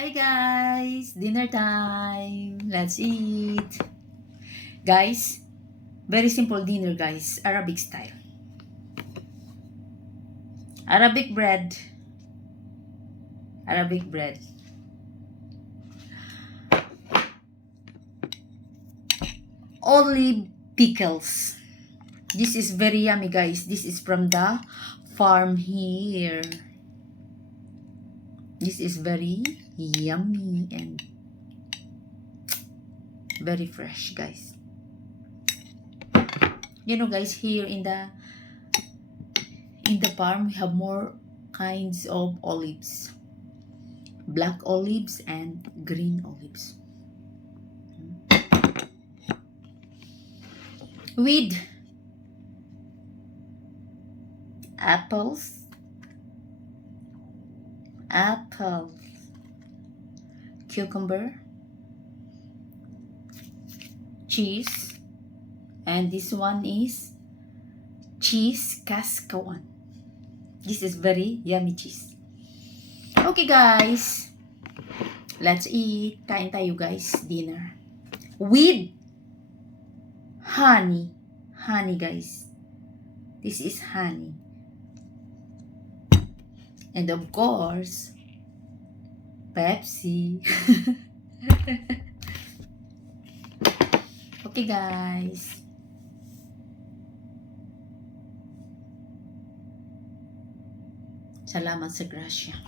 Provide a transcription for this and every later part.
Hi guys! Dinner time! Let's eat! Guys, very simple dinner guys. Arabic style. Arabic bread. Arabic bread. Olive pickles. This is very yummy guys. This is from the farm here. This is very yummy and very fresh guys. You know guys, here in the farm we have more kinds of olives. Black olives and green olives. With apples, cucumber, cheese, and this one is cheese Cascawan. This is very yummy cheese. Okay guys, let's eat. Kain tayo guys, dinner. With honey. Honey guys. This is honey. And of course, Pepsi. Okay guys. Salamat sa grasya.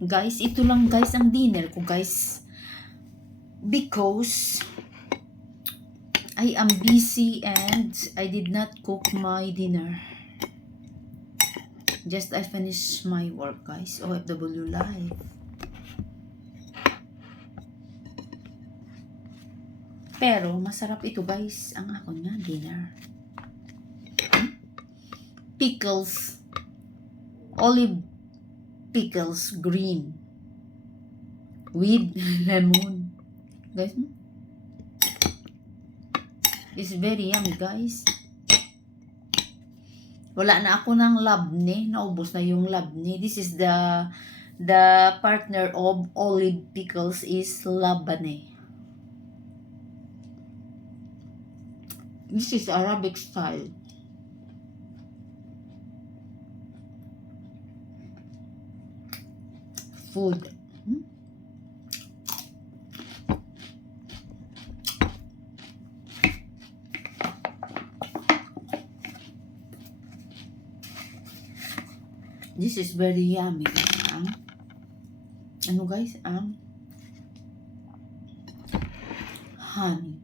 Guys, ito lang guys ang dinner ko guys. Because I am busy and I did not cook my dinner. Just I finished my work guys. OFW life. Pero masarap ito guys ang ako na dinner. Pickles. Olive pickles green. With lemon. Guys, it's very yummy guys. Wala na ako ng labne. Naubos na yung labne. This is the partner of olive pickles is labane. This is Arabic style. Food. This is very yummy. Ano guys? Honey.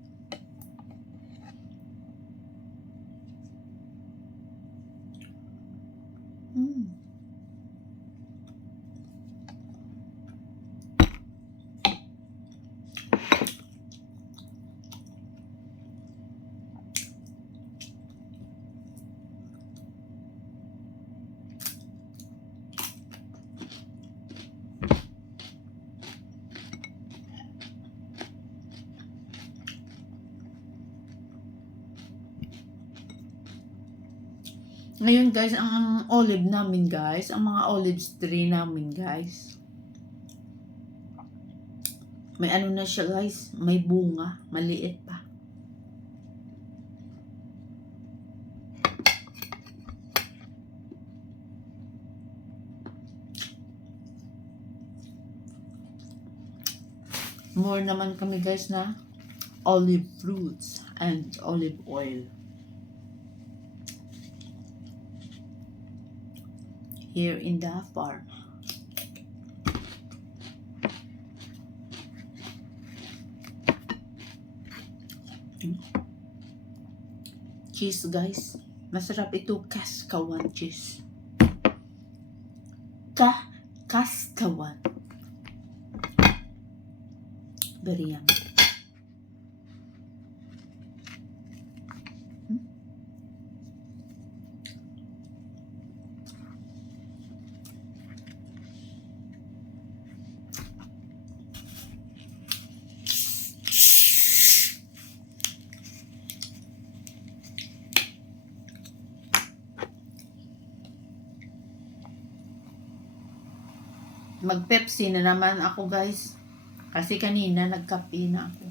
Ngayon guys, ang olive namin guys, ang mga olive tree namin guys, may ano na siya guys, may bunga, maliit pa. More naman kami guys na olive fruits and olive oil. Here in the farm. Cheese guys. Masarap ito, Cascawan cheese. Cascawan. Very yummy. Mag-Pepsi na naman ako, guys. Kasi kanina nagkape na ako.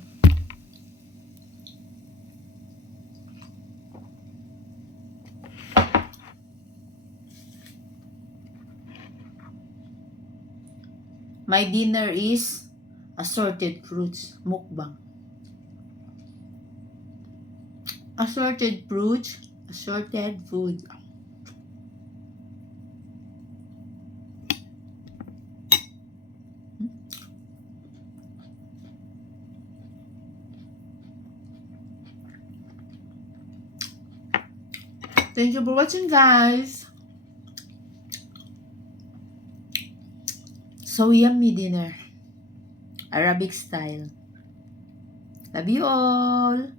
My dinner is assorted fruits. Mukbang. Assorted fruits. Assorted food. Thank you for watching, guys. So yummy dinner. Arabic style. Love you all.